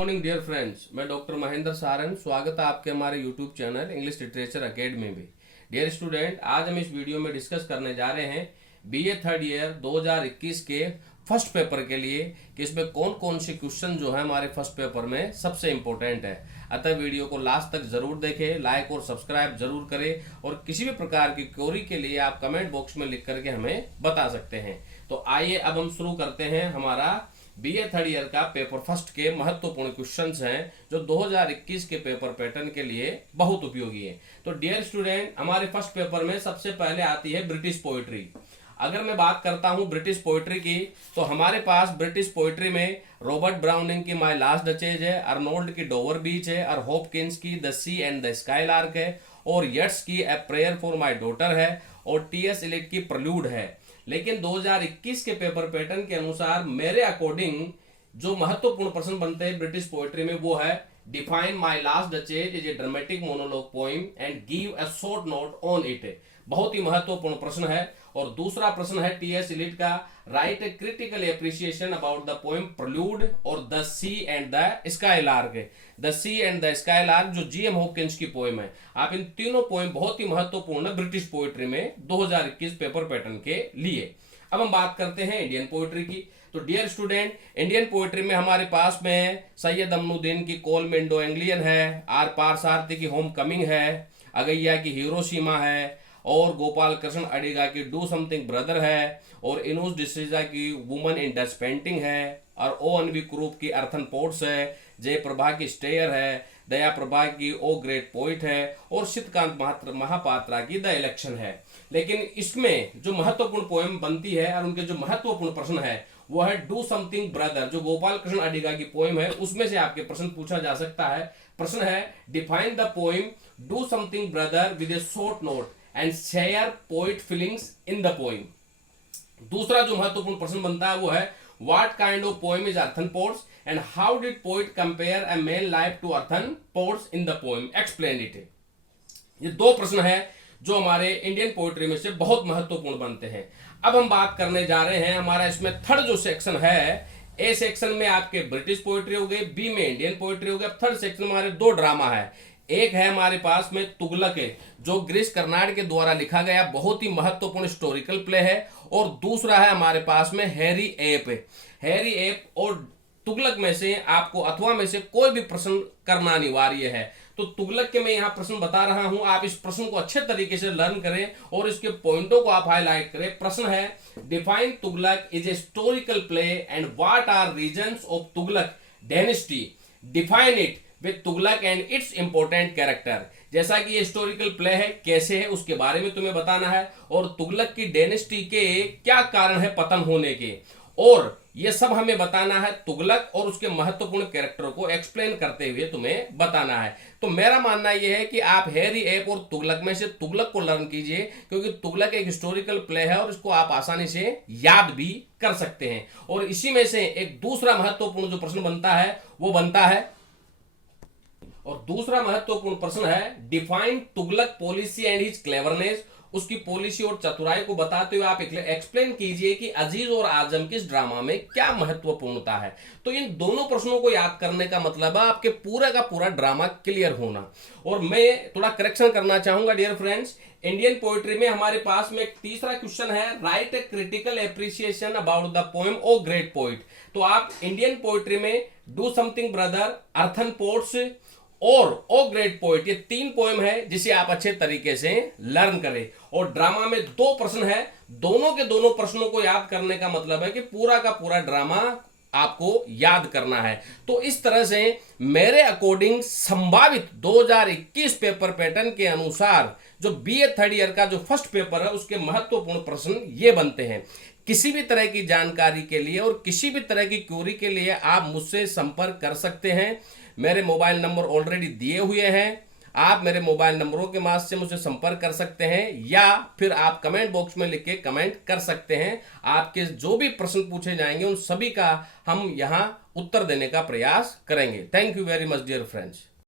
Morning dear friends, मैं doctor Mahendra Saran. स्वागत है आपके हमारे YouTube channel English literature academy में। डियर स्टूडेंट, आज हम इस वीडियो में डिस्कस करने जा रहे हैं बीए थर्ड ईयर 2021 के फर्स्ट पेपर के लिए कि इसमें कौन कौन से क्वेश्चन जो है हमारे फर्स्ट पेपर में सबसे इंपॉर्टेंट है। अतः वीडियो को लास्ट तक जरूर देखें, लाइक और सब्सक्राइब जरूर करें और किसी भी प्रकार की क्वेरी के लिए आप कमेंट बॉक्स में लिख करके हमें बता सकते हैं। तो आइए अब हम शुरू करते हैं। हमारा बीए थर्ड ईयर का पेपर फर्स्ट के महत्वपूर्ण क्वेश्चंस हैं जो 2021 के पेपर पैटर्न के लिए बहुत उपयोगी है। तो डियर स्टूडेंट, हमारे फर्स्ट पेपर में सबसे पहले आती है ब्रिटिश पोइट्री। अगर मैं बात करता हूं ब्रिटिश पोइट्री की, तो हमारे पास ब्रिटिश पोइट्री में रॉबर्ट ब्राउनिंग की माय लास्ट डचेज है, अर्नोल्ड की डोवर बीच है, और हॉपकिंस की the sea and the sky lark है, और यट्स की a prayer for my daughter है, और टीएस इलियट की प्रल्यूड है। लेकिन 2021 के पेपर पैटर्न के अनुसार मेरे अकॉर्डिंग जो महत्वपूर्ण प्रश्न बनते हैं ब्रिटिश पोएट्री में वो है define My last Duchess is a dramatic monologue poem and give a short note on it. बहुत ही महत्वपूर्ण प्रश्न है। और दूसरा प्रश्न है टीएस इलियट का write a critical appreciation about the poem prelude और the sea and the sky the sea and the sky lark GM Hopkins की पोएम है। आप इन तीनों पोएम बहुत ही महत्वपूर्ण है ब्रिटिश पोएट्री में 2021 पेपर पैटर्न के लिए। अब हम बात करते हैं इंडियन पोएट्री की। तो डियर स्टूडेंट, इंडियन पोएट्री में हमारे पास में सैयद अमनुद्दीन की कोल में इंडो एंग्लियन है, आर पारसारथी की होम कमिंग है, अगैया की हिरोशिमा है, और गोपाल कृष्ण अडिगा की डू समथिंग ब्रदर है, और इनूस डिसूजा की वुमन इन डच पेंटिंग है, और ओ अनवी क्रूप की अर्थन पोर्ट्स है, जयप्रभा की स्टेयर है, दया प्रभा की ओ ग्रेट पोइट है, और शीतकांत महापात्रा की द इलेक्शन है। लेकिन इसमें जो महत्वपूर्ण पोएम बनती है और उनके जो महत्वपूर्ण प्रश्न है वो है डू समथिंग ब्रदर, जो गोपाल कृष्ण अडिगा की पोएम है, उसमें से आपके प्रश्न पूछा जा सकता है। प्रश्न है define the poem do something brother with a short note and share poet feelings in the poem. दूसरा जो महत्वपूर्ण प्रश्न बनता है वो है what kind of poem is earthen pots and how did poet compare a men life to earthen pots in the poem, explain it. ये दो प्रश्न है जो हमारे इंडियन पोएट्री में से बहुत महत्वपूर्ण बनते हैं। अब हम बात करने जा रहे हैं, हमारा इसमें थर्ड जो सेक्शन है, ए सेक्शन में आपके ब्रिटिश पोएट्री हो गई, बी में इंडियन पोएट्री हो गई। अब थर्ड सेक्शन में हमारे दो ड्रामा है। एक है हमारे पास में तुगलक है जो गिरीश कर्नाड के द्वारा लिखा गया बहुत ही महत्वपूर्ण हिस्टोरिकल प्ले है, और दूसरा है हमारे पास में हैरी एप है। हैरी एप और तुगलक में से आपको अथवा में से कोई भी प्रश्न करना अनिवार्य है। तो तुगलक के मैं यहाँ प्रश्न बता रहा हूं, आप इस प्रश्न को अच्छे तरीके से लर्न करें और इसके पॉइंटों को आप हाईलाइट करें। प्रश्न है define Tughlaq is a historical play and what are reasons of Tughlaq dynasty, define it with Tughlaq and its important character. जैसा कि ये हिस्टोरिकल प्ले है, कैसे है उसके बारे में तुम्हें बताना है, और तुगलक की डायनेस्टी के क्या कारण है पतन होने के, और ये सब हमें बताना है। तुगलक और उसके महत्वपूर्ण कैरेक्टरों को एक्सप्लेन करते हुए तुम्हें बताना है। तो मेरा मानना यह है कि आप हैरी एप और तुगलक में से तुगलक को लर्न कीजिए, क्योंकि तुगलक एक हिस्टोरिकल प्ले है और इसको आप आसानी से याद भी कर सकते हैं। और इसी में से एक दूसरा महत्वपूर्ण जो प्रश्न बनता है वो बनता है, और दूसरा महत्वपूर्ण प्रश्न है define Tughlaq policy and his cleverness. उसकी पॉलिसी और चतुराई को बताते हुए आप एक्सप्लेन कीजिए कि अजीज और आजम की इस ड्रामा में क्या महत्वपूर्णता है। तो इन दोनों प्रश्नों को याद करने का मतलब है आपके पूरा का पूरा ड्रामा क्लियर होना। और मैं थोड़ा करेक्शन करना चाहूंगा डियर फ्रेंड्स, इंडियन पोएट्री में हमारे पास में एक तीसरा क्वेश्चन है write a critical appreciation about the poem O great poet. तो आप इंडियन पोएट्री में do something brother, earthen pots और ओ ग्रेट पोइट, ये तीन पोएम है जिसे आप अच्छे तरीके से लर्न करें। और ड्रामा में दो प्रश्न है, दोनों के दोनों प्रश्नों को याद करने का मतलब है कि पूरा का पूरा ड्रामा आपको याद करना है। तो इस तरह से मेरे अकॉर्डिंग संभावित 2021 पेपर पैटर्न के अनुसार जो बीए थर्ड ईयर का जो फर्स्ट पेपर है उसके महत्वपूर्ण प्रश्न ये बनते हैं। किसी भी तरह की जानकारी के लिए और किसी भी तरह की क्वेरी के लिए आप मुझसे संपर्क कर सकते हैं। मेरे मोबाइल नंबर ऑलरेडी दिए हुए हैं, आप मेरे मोबाइल नंबरों के माध्यम से मुझसे संपर्क कर सकते हैं, या फिर आप कमेंट बॉक्स में लिख के कमेंट कर सकते हैं। आपके जो भी प्रश्न पूछे जाएंगे उन सभी का हम यहां उत्तर देने का प्रयास करेंगे। Thank you very much dear friends.